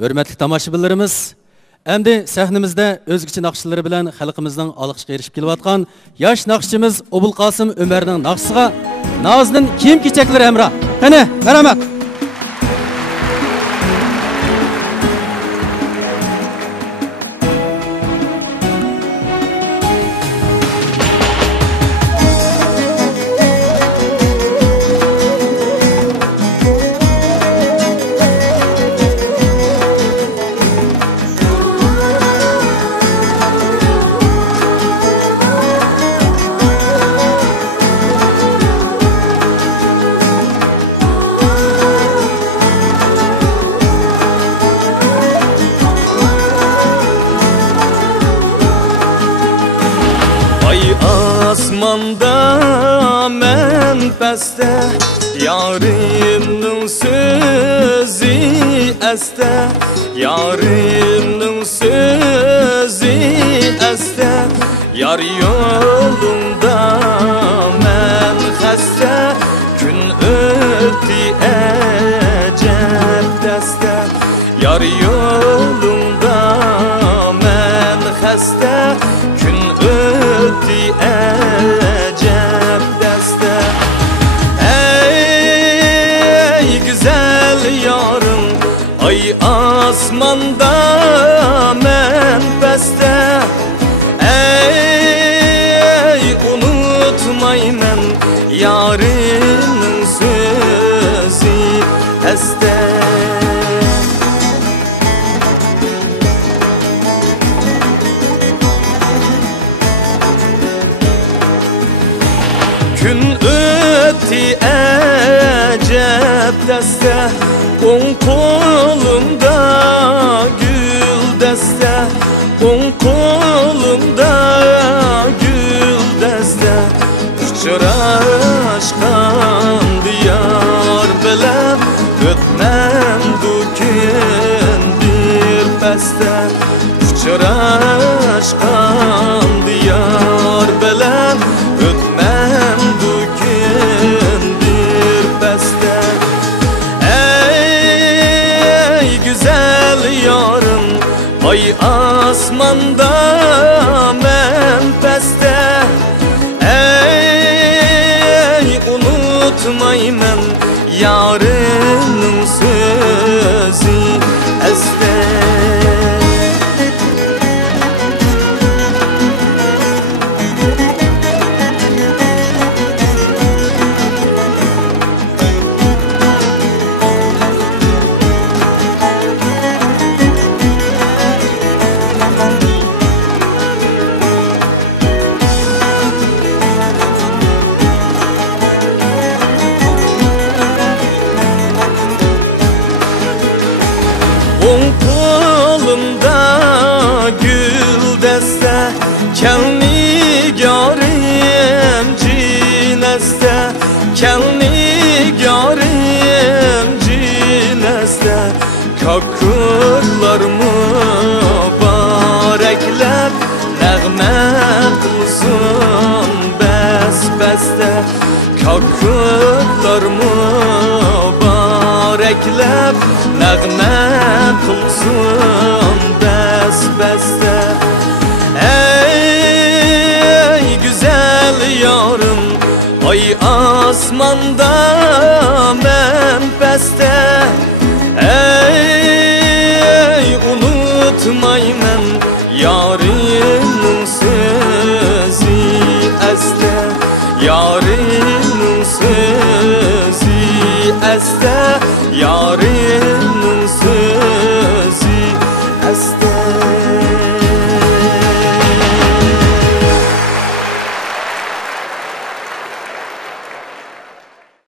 Hürmetli tomoshabinlarimiz, endi sahnimizda o'zgacha naqshlari bilan xalqimizning olqishga erishib kelayotgan yosh naqshchimiz Obulqosim Umarning naqshisiga Noznin kiyim-kechaklari hamroh. Qani, marhamat. Asmanda men peste yarimning so'zi asta yarimning so'zi asta yar yo'lunda men xasta kun o'tdi ajab dasta yar yo'lunda men xasta kun o'tdi ajab dasta ey güzel yarım ay asmanda men peste ey unutmayman yarının sözü este gün ötdi acep deste on kolumda gül deste on kolumda gül deste uçraşkan diyar bilen ötmem dukin bir peste uçraşkan diyar bilen ötmem dukin bir peste ey güzel yarım ay asmanda men peste ey unutmayman yarının sözü este on kolumda gül deste kelni görüm cineste kelni görüm cineste kakırlar mübareklep nəğmə qılsın bəs bəstə kakırlar mübareklep nəğmə qılsın bəs bəstə ey güzel yarım ay asmanda men peste ey unutmayman yarının sözü este yarının sözü este yarının